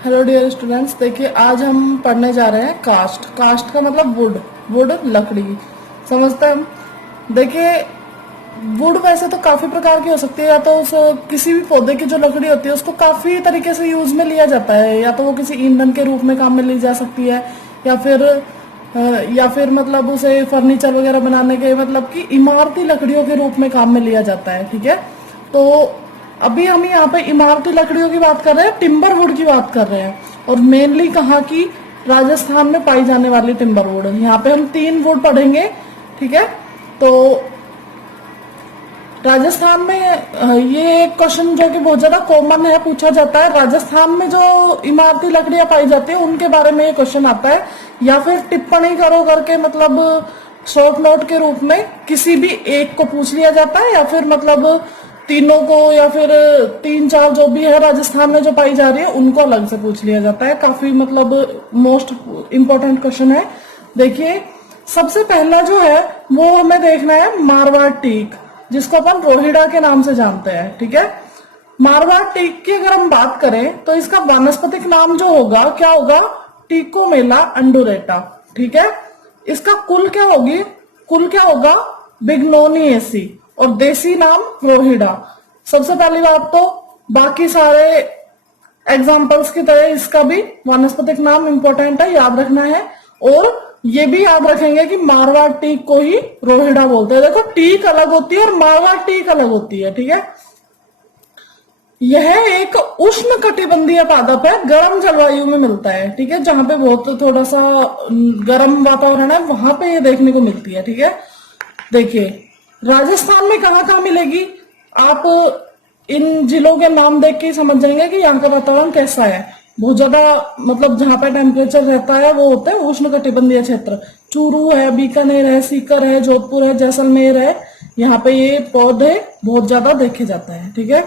Hello dear students, देखिए आज हम पढ़ने जा रहे हैं कास्ट। कास्ट का मतलब वुड, वुड लकड़ी समझते हैं हम। देखिए वुड वैसे तो काफी प्रकार की हो सकती है, या तो उस किसी भी पौधे की जो लकड़ी होती है उसको काफी तरीके से यूज में लिया जाता है, या तो वो किसी ईंधन के रूप में काम में ली जा सकती है, या फिर मतलब उसे फर्नीचर वगैरह बनाने के मतलब कि इमारती लकड़ियों के रूप में काम में लिया जाता है। ठीक है, तो अभी हम यहाँ पे इमारती लकड़ियों की बात कर रहे हैं, टिम्बर वुड की बात कर रहे हैं, और मेनली कहाँ की, राजस्थान में पाई जाने वाली टिम्बर वुड। यहाँ पे हम 3 वुड पढ़ेंगे। ठीक है, तो राजस्थान में ये एक क्वेश्चन जो कि बहुत ज्यादा कॉमन है, पूछा जाता है, राजस्थान में जो इमारती लकड़ियां पाई जाती है उनके बारे में ये क्वेश्चन आता है, या फिर टिप्पणी करो करके मतलब शॉर्ट नोट के रूप में किसी भी एक को पूछ लिया जाता है, या फिर मतलब तीनों को, या फिर 3-4 जो भी है राजस्थान में जो पाई जा रही है उनको अलग से पूछ लिया जाता है। काफी मतलब मोस्ट इम्पोर्टेंट क्वेश्चन है। देखिए सबसे पहला जो है वो हमें देखना है मारवाड़ टीक, जिसको अपन रोहिड़ा के नाम से जानते हैं। ठीक है, मारवाड़ टीक की अगर हम बात करें तो इसका वानस्पतिक नाम जो होगा क्या होगा, टीकोमेला अंडुरेटा। ठीक है, इसका कुल क्या होगी, कुल क्या होगा, बिग्नोनिएसी, और देसी नाम रोहिड़ा। सबसे पहली बात तो बाकी सारे एग्जाम्पल्स की तरह इसका भी वानस्पतिक नाम इंपॉर्टेंट है, याद रखना है। और ये भी याद रखेंगे कि मारवाड़ टीक को ही रोहिड़ा बोलते हैं। देखो टीक अलग होती है और मारवाड़ टीक अलग होती है। ठीक है, यह एक उष्ण कटिबंधीय पादप है, गर्म जलवायु में मिलता है। ठीक है, जहां पे बहुत थोड़ा सा गर्म वातावरण है वहां पे ये देखने को मिलती है। ठीक है, देखिए राजस्थान में कहाँ कहाँ मिलेगी, आप इन जिलों के नाम देख के समझ जाएंगे कि यहाँ का वातावरण कैसा है। बहुत ज्यादा मतलब जहां पे टेम्परेचर रहता है वो होता है उष्ण कटिबंधीय क्षेत्र। चूरू है, बीकानेर है, सीकर है, जोधपुर है, जैसलमेर है, यहाँ पे ये पौधे बहुत ज्यादा देखे जाते हैं। ठीक है,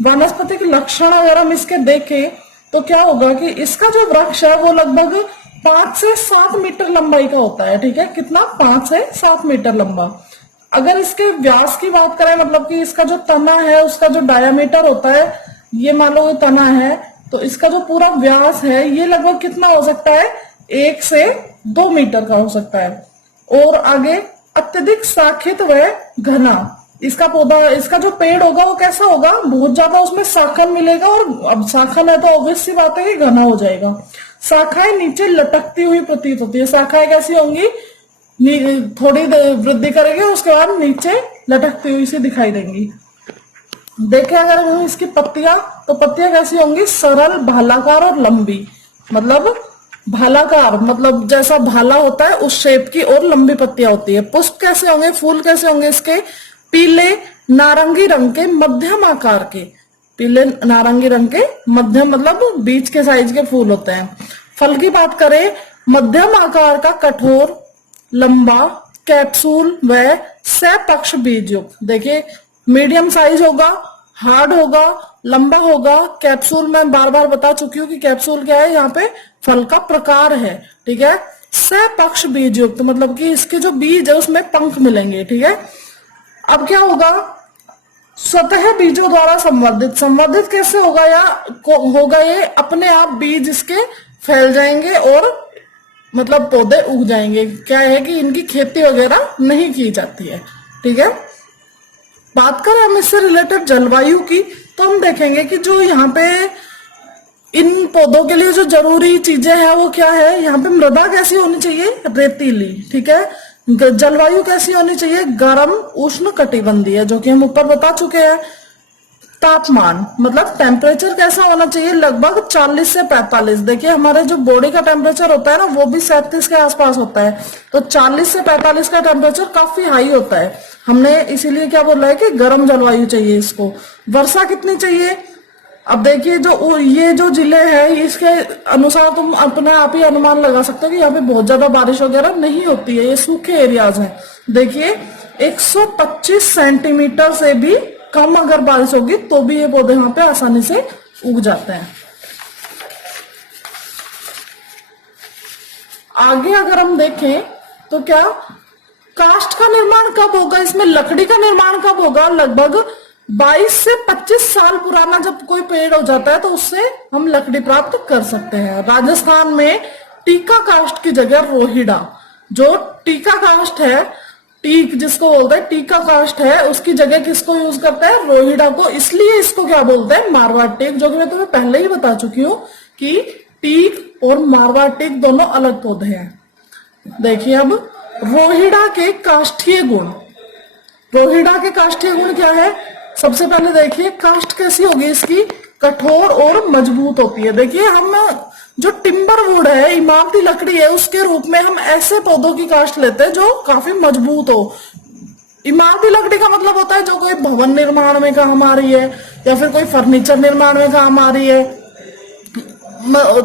वानस्पतिक लक्षण अगर हम इसके देखें तो क्या होगा कि इसका जो वृक्ष है वो लगभग 5 से 7 मीटर लंबाई का होता है। ठीक है, कितना, 5 से 7 मीटर लंबा। अगर इसके व्यास की बात करें, मतलब कि इसका जो तना है उसका जो डायामीटर होता है, ये मान लो ये तना है, तो इसका जो पूरा व्यास है ये लगभग कितना हो सकता है, 1 से 2 मीटर का हो सकता है। और आगे अत्यधिक शाखित व घना, इसका पौधा, इसका जो पेड़ होगा वो कैसा होगा, बहुत ज्यादा उसमें शाखन मिलेगा, और अब शाखन है तो ऑब्वियस सी बात है कि घना हो जाएगा। शाखाएं नीचे लटकती हुई प्रतीत होती है। शाखाएं कैसी होंगी, थोड़ी वृद्धि करेंगे उसके बाद नीचे लटकती हुई सी दिखाई देंगी। देखें अगर हम इसकी पत्तियां, तो पत्तियां कैसी होंगी, सरल, भालाकार और लंबी। मतलब भालाकार मतलब जैसा भाला होता है उस शेप की, और लंबी पत्तियां होती है। पुष्प कैसे होंगे, फूल कैसे होंगे इसके, पीले नारंगी रंग के मध्यम आकार के, पीले नारंगी रंग के मध्यम मतलब बीच के साइज के फूल होते हैं। फल की बात करें, मध्यम आकार का, कठोर, लंबा, कैप्सूल व सपक्ष बीज युक्त। देखिए मीडियम साइज होगा, हार्ड होगा, लंबा होगा। कैप्सूल मैं बार बार बता चुकी हूँ कि कैप्सूल क्या है, यहाँ पे फल का प्रकार है। ठीक है, सपक्ष बीज युक्त मतलब कि इसके जो बीज है उसमें पंख मिलेंगे। ठीक है, अब क्या होगा, स्वतः बीजों द्वारा संवर्धित। संवर्धित कैसे होगा, या होगा ये अपने आप बीज इसके फैल जाएंगे और मतलब पौधे उग जाएंगे। क्या है कि इनकी खेती वगैरह नहीं की जाती है। ठीक है, बात करें हम इससे रिलेटेड जलवायु की, तो हम देखेंगे कि जो यहाँ पे इन पौधों के लिए जो जरूरी चीजें हैं वो क्या है। यहाँ पे मृदा कैसी होनी चाहिए, रेतीली। ठीक है, जलवायु कैसी होनी चाहिए, गर्म उष्ण कटिबंधीय, जो कि हम ऊपर बता चुके हैं। तापमान मतलब टेम्परेचर कैसा होना चाहिए, लगभग 40 से 45। देखिए हमारे जो बॉडी का टेम्परेचर होता है ना वो भी 37 के आसपास होता है, तो 40 से 45 का टेम्परेचर काफी हाई होता है। हमने इसीलिए क्या बोला है कि गर्म जलवायु चाहिए इसको। वर्षा कितनी चाहिए, अब देखिए जो ये जो जिले हैं इसके अनुसार तुम अपने आप ही अनुमान लगा सकते हो कि यहाँ पे बहुत ज्यादा बारिश वगैरह नहीं होती है, ये सूखे एरियाज हैं। देखिए 125 सेंटीमीटर से भी कम अगर बारिश होगी तो भी ये पौधे यहाँ पे आसानी से उग जाते हैं। आगे अगर हम देखें तो क्या, काष्ठ का निर्माण कब होगा, इसमें लकड़ी का निर्माण कब होगा, लगभग 22 से 25 साल पुराना जब कोई पेड़ हो जाता है तो उससे हम लकड़ी प्राप्त कर सकते हैं। राजस्थान में टीका काष्ठ की जगह रोहिड़ा, जो टीका काष्ठ है, टीक जिसको बोलते हैं टीका काष्ठ है, उसकी जगह किसको यूज करते हैं? रोहिड़ा को। इसलिए इसको क्या बोलते हैं? मारवाड़ टीक, जो कि मैं तुम्हें पहले ही बता चुकी हूँ कि टीक और मारवाड़ टीक दोनों अलग पौधे हैं। देखिए अब रोहिड़ा के काष्ठीय गुण। रोहिड़ा के काष्ठीय गुण क्या है? सबसे पहले देखिए काष्ठ कैसी होगी इसकी? कठोर और मजबूत होती है। देखिए हम जो टिम्बर वुड है, इमारती लकड़ी है, उसके रूप में हम ऐसे पौधों की काष्ठ लेते हैं जो काफी मजबूत हो। इमारती लकड़ी का मतलब होता है जो कोई भवन निर्माण में काम आ रही है या फिर कोई फर्नीचर निर्माण में काम आ रही है।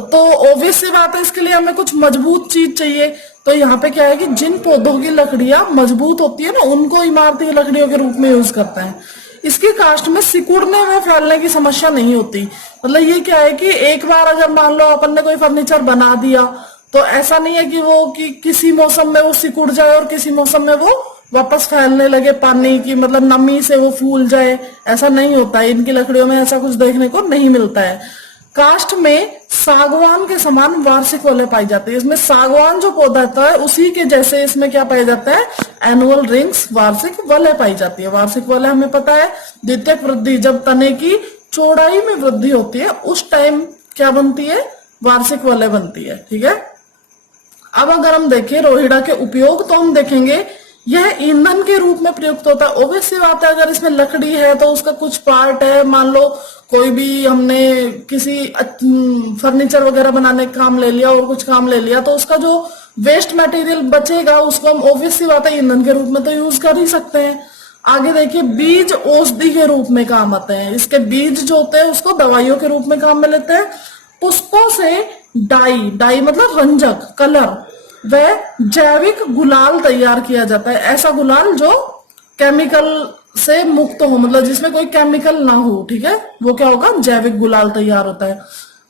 तो ऑब्वियस सी बात है, इसके लिए हमें कुछ मजबूत चीज चाहिए। तो यहाँ पे क्या है कि जिन पौधों की लकड़ियां मजबूत होती है ना, उनको इमारती लकड़ियों के रूप में यूज करते हैं। इसकी काष्ठ में सिकुड़ने में फैलने की समस्या नहीं होती। मतलब ये क्या है कि एक बार अगर मान लो अपन ने कोई फर्नीचर बना दिया तो ऐसा नहीं है कि वो कि किसी मौसम में वो सिकुड़ जाए और किसी मौसम में वो वापस फैलने लगे, पानी की मतलब नमी से वो फूल जाए, ऐसा नहीं होता है। इनकी लकड़ियों में ऐसा कुछ देखने को नहीं मिलता है। काष्ठ में सागवान के समान वार्षिक वलय पाई जाती है। इसमें सागवान जो पौधा होता है उसी के जैसे इसमें क्या पाया जाता है? एनुअल रिंग्स, वार्षिक वलय पाई जाती है। वार्षिक वलय हमें पता है द्वितीयक वृद्धि, जब तने की चौड़ाई में वृद्धि होती है उस टाइम क्या बनती है? वार्षिक वलय बनती है। ठीक है। अब अगर हम देखें रोहिड़ा के उपयोग तो हम देखेंगे यह ईंधन के रूप में प्रयुक्त होता है। ऑब्वियस सी बात है, अगर इसमें लकड़ी है तो उसका कुछ पार्ट है, मान लो कोई भी हमने किसी फर्नीचर वगैरह बनाने का काम ले लिया और कुछ काम ले लिया, तो उसका जो वेस्ट मटेरियल बचेगा उसको हम ऑब्वियस सी बात है ईंधन के रूप में तो यूज कर ही सकते हैं। आगे देखिए बीज औषधि के रूप में काम आते हैं। इसके बीज जो होते हैं उसको दवाइयों के रूप में काम में लेते हैं। पुष्पों से डाई, डाई मतलब रंजक, कलर, वह जैविक गुलाल तैयार किया जाता है। ऐसा गुलाल जो केमिकल से मुक्त हो, मतलब जिसमें कोई केमिकल ना हो। ठीक है, वो क्या होगा? जैविक गुलाल तैयार होता है।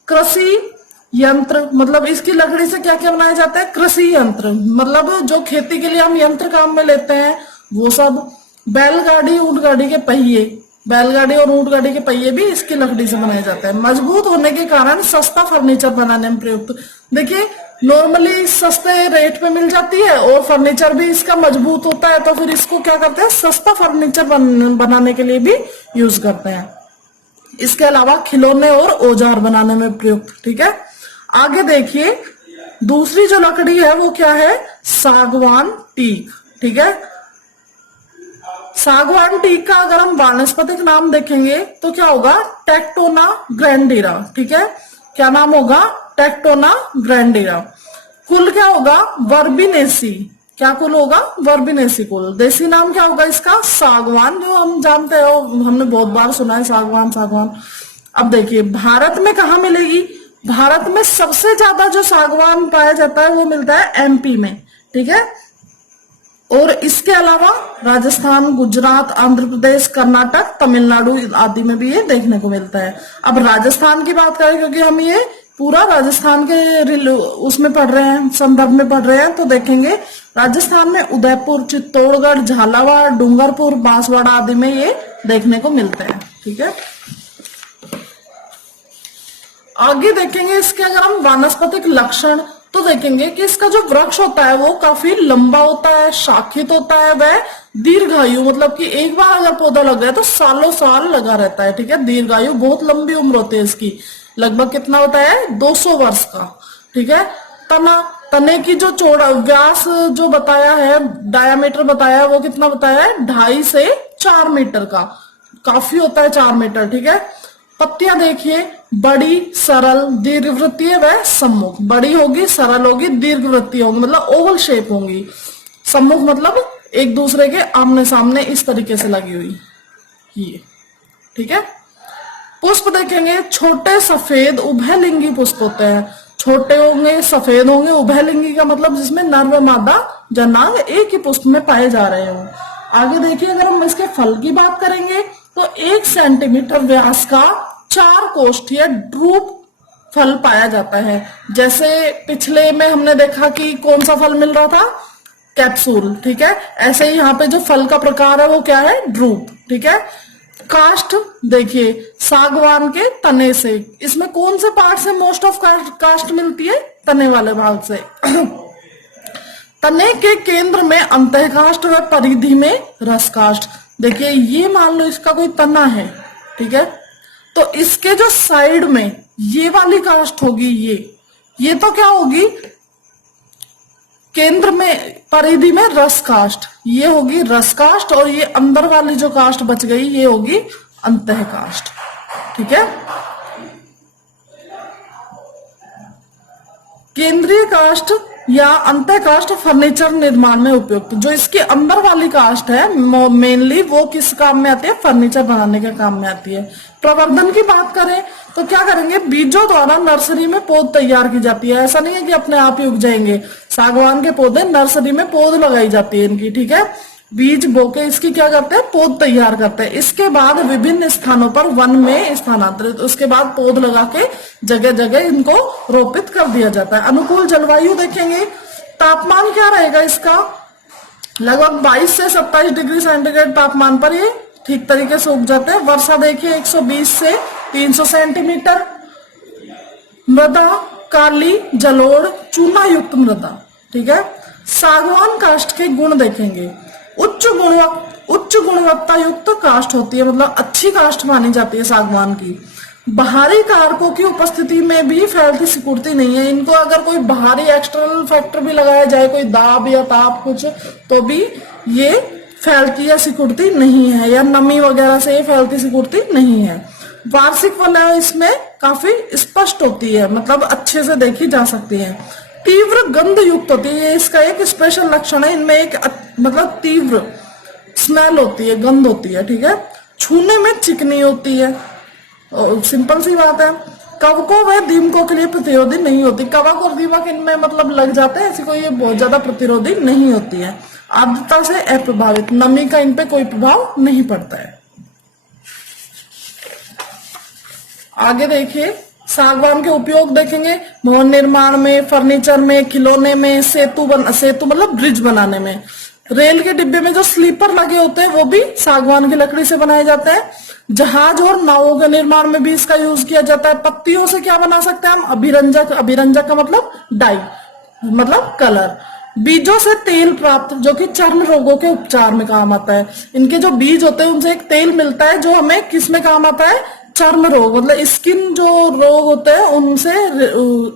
कृषि यंत्र, मतलब इसकी लकड़ी से क्या क्या बनाया जाता है? कृषि यंत्र, मतलब जो खेती के लिए हम यंत्र काम में लेते हैं वो सब। बैलगाड़ी, ऊंटगाड़ी के पहिए, बैलगाड़ी और ऊंटगाड़ी के पहिए भी इसकी लकड़ी से बनाए जाते हैं। मजबूत होने के कारण सस्ता फर्नीचर बनाने में प्रयुक्त। देखिए नॉर्मली सस्ते रेट पे मिल जाती है और फर्नीचर भी इसका मजबूत होता है, तो फिर इसको क्या करते हैं? सस्ता फर्नीचर बनाने के लिए भी यूज करते हैं। इसके अलावा खिलौने और औजार बनाने में प्रयुक्त। ठीक है। आगे देखिए दूसरी जो लकड़ी है वो क्या है? सागवान टीक। ठीक है। सागवान टीक का अगर हम वानस्पतिक नाम देखेंगे तो क्या होगा? टेक्टोना ग्रैंडिरा। ठीक है, क्या नाम होगा? टेक्टोना ग्रैंडिरा। कुल क्या होगा? वर्बिनेसी। क्या कुल होगा? वर्बिनेसी कुल। देसी नाम क्या होगा इसका? सागवान, जो हम जानते हो, हमने बहुत बार सुना है सागवान सागवान। अब देखिए भारत में कहाँ मिलेगी? भारत में सबसे ज्यादा जो सागवान पाया जाता है वो मिलता है एमपी में। ठीक है। और इसके अलावा राजस्थान, गुजरात, आंध्र प्रदेश, कर्नाटक, तमिलनाडु आदि में भी ये देखने को मिलता है। अब राजस्थान की बात करें, क्योंकि हम ये पूरा राजस्थान के उसमें पढ़ रहे हैं, संदर्भ में पढ़ रहे हैं, तो देखेंगे राजस्थान में उदयपुर, चित्तौड़गढ़, झालावाड़, डूंगरपुर, बांसवाड़ा आदि में ये देखने को मिलते हैं। ठीक है। आगे देखेंगे इसके अगर हम वानस्पतिक लक्षण तो देखेंगे कि इसका जो वृक्ष होता है वो काफी लंबा होता है, शाखित होता है, वह दीर्घायु, मतलब कि एक बार अगर पौधा लग गया तो सालों साल लगा रहता है। ठीक है। दीर्घायु, बहुत लंबी उम्र होती है इसकी, लगभग कितना होता है? 200 वर्ष का। ठीक है। तना, तने की जो चौड़ा व्यास जो बताया है, डायामीटर बताया है, वो कितना बताया है? 2.5 से 4 मीटर का, काफी होता है 4 मीटर। ठीक है। पत्तियां देखिए बड़ी, सरल, दीर्घवृत्तीय व सम्मुख। बड़ी होगी, सरल होगी, दीर्घवृत्तीय होगी, मतलब ओवल शेप होंगी। सम्मुख मतलब एक दूसरे के आमने सामने इस तरीके से लगी हुई ये। ठीक है। पुष्प देखेंगे छोटे, सफेद, उभयलिंगी पुष्प होते हैं। छोटे होंगे, सफेद होंगे, उभयलिंगी का मतलब जिसमें नर व मादा जनांग एक ही पुष्प में पाए जा रहे हो। आगे देखिए अगर हम इसके फल की बात करेंगे तो 1 सेंटीमीटर व्यास का 4 कोष्ठीय ड्रूप फल पाया जाता है। जैसे पिछले में हमने देखा कि कौन सा फल मिल रहा था? कैप्सूल। ठीक है। ऐसे ही यहाँ पे जो फल का प्रकार है वो क्या है? ड्रूप। ठीक है। कास्ट देखिए सागवान के तने से, इसमें कौन से पार्ट से मोस्ट ऑफ कास्ट मिलती है? तने वाले भाग से। तने के केंद्र में अंतःकाष्ठ व परिधि में रस काष्ठ। देखिए ये मान लो इसका कोई तना है, ठीक है, तो इसके जो साइड में ये वाली काष्ठ होगी, ये तो क्या होगी? केंद्र में परिधि में रस काष्ठ, ये होगी रस काष्ठ, और ये अंदर वाली जो काष्ठ बच गई ये होगी अंतः काष्ठ, ठीक है। केंद्रीय काष्ठ या अंतः काष्ठ फर्नीचर निर्माण में उपयुक्त। जो इसके अंदर वाली काष्ठ है मेनली वो किस काम में आती है? फर्नीचर बनाने के काम में आती है। प्रवर्धन की बात करें तो क्या करेंगे? बीजों द्वारा नर्सरी में पौध तैयार की जाती है। ऐसा नहीं है कि अपने आप ही उग जाएंगे, सागवान के पौधे नर्सरी में पौध लगाई जाती है इनकी, ठीक है। बीज बोके इसकी क्या करते हैं? पौध तैयार करते हैं। इसके बाद विभिन्न स्थानों पर वन में स्थानांतरित, उसके बाद पौध लगा के जगह जगह इनको रोपित कर दिया जाता है। अनुकूल जलवायु देखेंगे, तापमान क्या रहेगा इसका? लगभग 22 से 27 डिग्री सेंटीग्रेड तापमान पर ये ठीक तरीके से उग जाते हैं। वर्षा देखिए 120 से 300 सेंटीमीटर। मृदा काली जलोढ़ चूना युक्त मृदा, ठीक है। सागवान काष्ठ के गुण देखेंगे, उच्च गुणवत्ता युक्त काष्ठ होती है, मतलब अच्छी काष्ठ मानी जाती है सागवान की। बाहरी कारकों की उपस्थिति में भी फैलती सिकुड़ती नहीं है। इनको अगर कोई बाहरी एक्सटर्नल फैक्टर भी लगाया जाए, कोई दाब या ताप कुछ, तो भी ये फैलती या सिकुड़ती नहीं है, या नमी वगैरह से ये फैलती सिकुड़ती नहीं है। वार्षिक वलय इसमें काफी स्पष्ट होती है, मतलब अच्छे से देखी जा सकती है। तीव्र गंध युक्त होती है, ये इसका एक स्पेशल लक्षण है। इनमें एक मतलब तीव्र स्मेल होती है, गंध होती है, ठीक है। छूने में चिकनी होती है, सिंपल सी बात है। कवकों व दीमकों के लिए प्रतिरोधी नहीं होती। कवक और दीमक इनमें मतलब लग जाते हैं, ऐसी कोई ये बहुत ज्यादा प्रतिरोधी नहीं होती है। आर्द्रता से अप्रभावित, नमी का इन पे कोई प्रभाव नहीं पड़ता है। आगे देखिए सागवान के उपयोग देखेंगे, भवन निर्माण में, फर्नीचर में, खिलौने में, सेतु मतलब ब्रिज बनाने में। रेल के डिब्बे में जो स्लीपर लगे होते हैं वो भी सागवान की लकड़ी से बनाए जाते हैं। जहाज और नावों के निर्माण में भी इसका यूज किया जाता है। पत्तियों से क्या बना सकते हैं हम? अभिरंजक। अभिरंजक का मतलब डाई, मतलब कलर। बीजों से तेल प्राप्त, जो कि चर्म रोगों के उपचार में काम आता है। इनके जो बीज होते हैं उनसे एक तेल मिलता है जो हमें किस में काम आता है? चर्म रोग, मतलब स्किन जो रोग होते हैं उनसे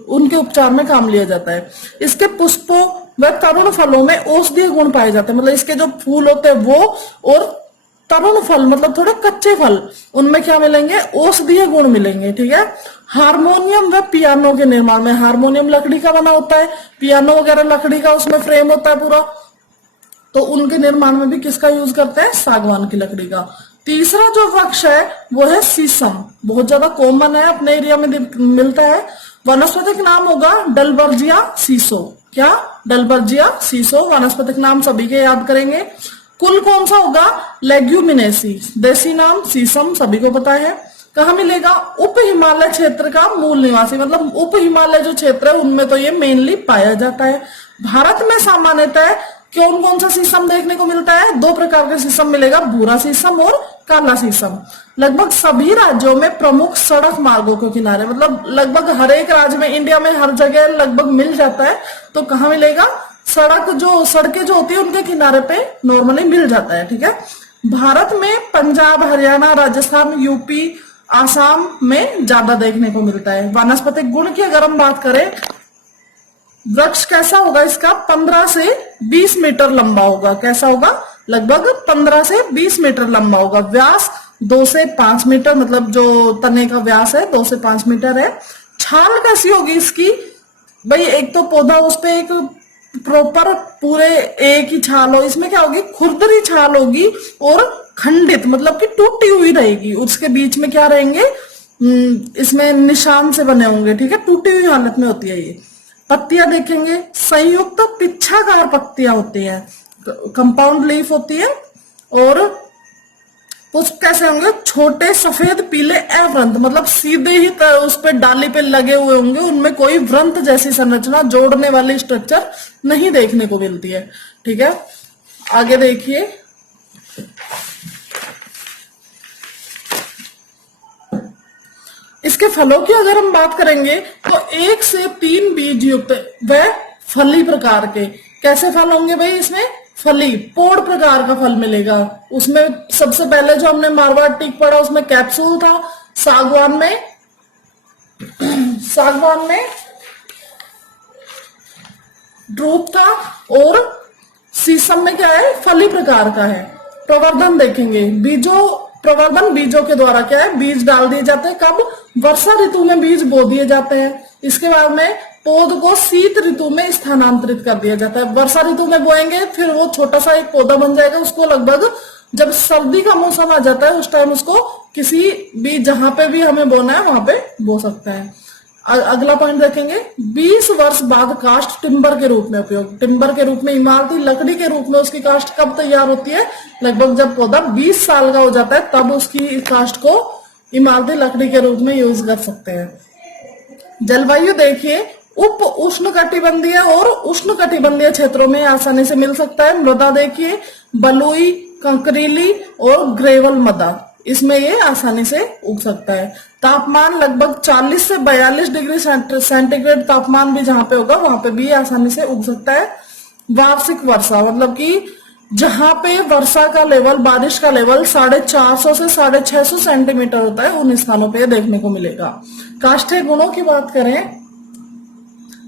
उनके उपचार में काम लिया जाता है। इसके पुष्पों व तरुण फलों में औषधीय गुण पाए जाते हैं, मतलब इसके जो फूल होते हैं वो, और तरुण फल मतलब थोड़े कच्चे फल, उनमें क्या मिलेंगे? औषधीय गुण मिलेंगे, ठीक है। हारमोनियम व पियानो के निर्माण में, हारमोनियम लकड़ी का बना होता है, पियानो वगैरह लकड़ी का उसमें फ्रेम होता है पूरा, तो उनके निर्माण में भी किसका यूज करते हैं? सागवान की लकड़ी का। तीसरा जो वृक्ष है वो है शीशम, बहुत ज्यादा कॉमन है, अपने एरिया में मिलता है। वनस्पतिक नाम होगा डलबर्जिया सीसो। क्या? डलबर्जिया सीसो वनस्पतिक नाम सभी के याद करेंगे। कुल कौन सा होगा? लेग्यूमिनेसी। देसी नाम शीशम, सभी को पता है। कहाँ मिलेगा? उप हिमालय क्षेत्र का मूल निवासी, मतलब उप हिमालय जो क्षेत्र है उनमें तो ये मेनली पाया जाता है। भारत में सामान्यतः कौन कौन सा शीशम देखने को मिलता है? दो प्रकार का शीशम मिलेगा, भूरा शीशम और काला शीशम। लगभग सभी राज्यों में प्रमुख सड़क मार्गों के किनारे, मतलब लगभग हर एक राज्य में, इंडिया में हर जगह लगभग मिल जाता है। तो कहाँ मिलेगा? सड़कें जो होती है उनके किनारे पे नॉर्मली मिल जाता है, ठीक है। भारत में पंजाब, हरियाणा, राजस्थान, यूपी, आसाम में ज्यादा देखने को मिलता है। वानस्पतिक गुण की अगर हम बात करें, वृक्ष कैसा होगा इसका? 15 से 20 मीटर लंबा होगा। कैसा होगा? लगभग 15 से 20 मीटर लंबा होगा। व्यास 2 से 5 मीटर, मतलब जो तने का व्यास है 2 से 5 मीटर है। छाल कैसी होगी इसकी? भाई एक तो पौधा, उस पे एक प्रॉपर पूरे एक ही छाल हो, इसमें क्या होगी? खुरदरी छाल होगी और खंडित, मतलब कि टूटी हुई रहेगी। उसके बीच में क्या रहेंगे? इसमें निशान से बने होंगे, ठीक है। टूटी हुई हालत में होती है ये। पत्तियां देखेंगे, संयुक्त पिच्छाकार पत्तियां होती हैं, कंपाउंड लीफ होती है। और पुष्प कैसे होंगे? छोटे सफेद पीले अव्रंत, मतलब सीधे ही उस पे डाली पे लगे हुए होंगे, उनमें कोई व्रंत जैसी संरचना, जोड़ने वाली स्ट्रक्चर नहीं देखने को मिलती है, ठीक है। आगे देखिए इसके फलों की अगर हम बात करेंगे तो 1 से 3 बीज युक्त व फली प्रकार के। कैसे फल होंगे भाई? इसमें फली पोड़ प्रकार का फल मिलेगा। उसमें सबसे पहले जो हमने मारवाड़ टीक पढ़ा उसमें कैप्सूल था, सागवान में ड्रूप था, और शीशम में क्या है? फली प्रकार का है। प्रवर्धन देखेंगे, प्रवर्धन बीजों के द्वारा क्या है? बीज डाल दिए जाते हैं। कब? वर्षा ऋतु में बीज बो दिए जाते हैं। इसके बाद में पौध को शीत ऋतु में स्थानांतरित कर दिया जाता है। वर्षा ऋतु में बोएंगे, फिर वो छोटा सा एक पौधा बन जाएगा। उसको लगभग जब सर्दी का मौसम आ जाता है उस टाइम उसको किसी भी जहां पे भी हमें बोना है वहां पे बो सकता है। अगला पॉइंट देखेंगे, 20 वर्ष बाद काष्ठ टिम्बर के रूप में उपयोग। टिम्बर के रूप में, इमारती लकड़ी के रूप में उसकी काष्ठ कब तैयार होती है? लगभग जब पौधा 20 साल का हो जाता है तब उसकी काष्ठ को इमारती लकड़ी के रूप में यूज कर सकते हैं। जलवायु देखिए, उप उष्णकटिबंधीय और उष्णकटिबंधीय क्षेत्रों में आसानी से मिल सकता है। मृदा देखिए, बलुई, कंकरीली और ग्रेवल मृदा, इसमें ये आसानी से उग सकता है। तापमान लगभग 40 से 42 डिग्री सेंटीग्रेड तापमान भी जहां पे होगा वहां पे भी आसानी से उग सकता है। वार्षिक वर्षा मतलब कि जहां पे वर्षा का लेवल, बारिश का लेवल 450 से 650 सेंटीमीटर होता है, उन स्थानों पे देखने को मिलेगा। काष्ठीय गुणों की बात करें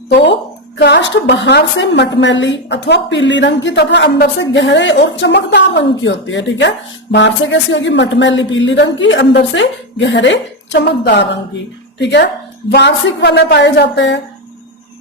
तो काष्ठ बाहर से मटमैली अथवा पीली रंग की तथा अंदर से गहरे और चमकदार रंग की होती है। ठीक है, बाहर से कैसी होगी? मटमैली पीली रंग की, अंदर से गहरे चमकदार रंग की। ठीक है, वार्षिक वाले पाए जाते हैं,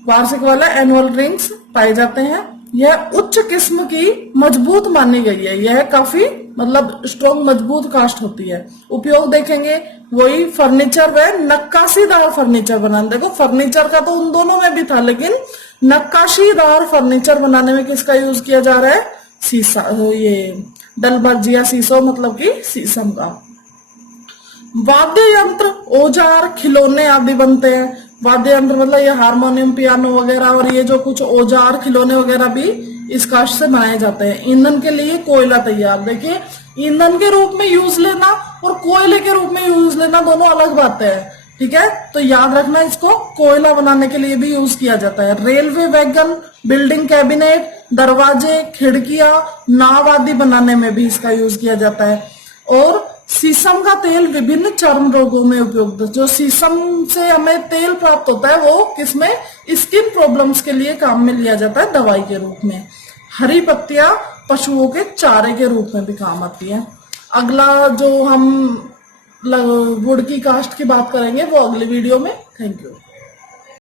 वार्षिक वाले एनुअल रिंग्स पाए जाते हैं। यह उच्च किस्म की मजबूत मानी गई है। यह काफी मतलब स्ट्रॉन्ग मजबूत काष्ठ होती है। उपयोग देखेंगे, वही फर्नीचर व नक्काशीदार फर्नीचर बनाने। देखो फर्नीचर का तो उन दोनों में भी था, लेकिन नक्काशीदार फर्नीचर बनाने में किसका यूज किया जा रहा है? शीशा, ये डलबर्जिया शीशो मतलब कि शीशम का। वाद्य यंत्र, औजार, खिलौने आदि बनते हैं। वाद्य यंत्र मतलब ये हारमोनियम, पियानो वगैरह, और ये जो कुछ औजार, खिलौने वगैरह भी इस काष्ठ से बनाए जाते हैं। ईंधन के लिए कोयला तैयार। देखिए, ईंधन के रूप में यूज लेना और कोयले के रूप में यूज लेना दोनों अलग बातें हैं। ठीक है, तो याद रखना इसको, कोयला बनाने के लिए भी यूज किया जाता है। रेलवे वैगन, बिल्डिंग कैबिनेट, दरवाजे, खिड़कियां, नाव आदि बनाने में भी इसका यूज किया जाता है। और शीशम का तेल विभिन्न चर्म रोगों में उपयुक्त। जो शीशम से हमें तेल प्राप्त होता है वो किसमें? स्किन प्रॉब्लम्स के लिए काम में लिया जाता है, दवाई के रूप में। हरी पत्तियां पशुओं के चारे के रूप में भी काम आती है। अगला जो हम वुड की काष्ठ की बात करेंगे वो अगली वीडियो में। Thank you.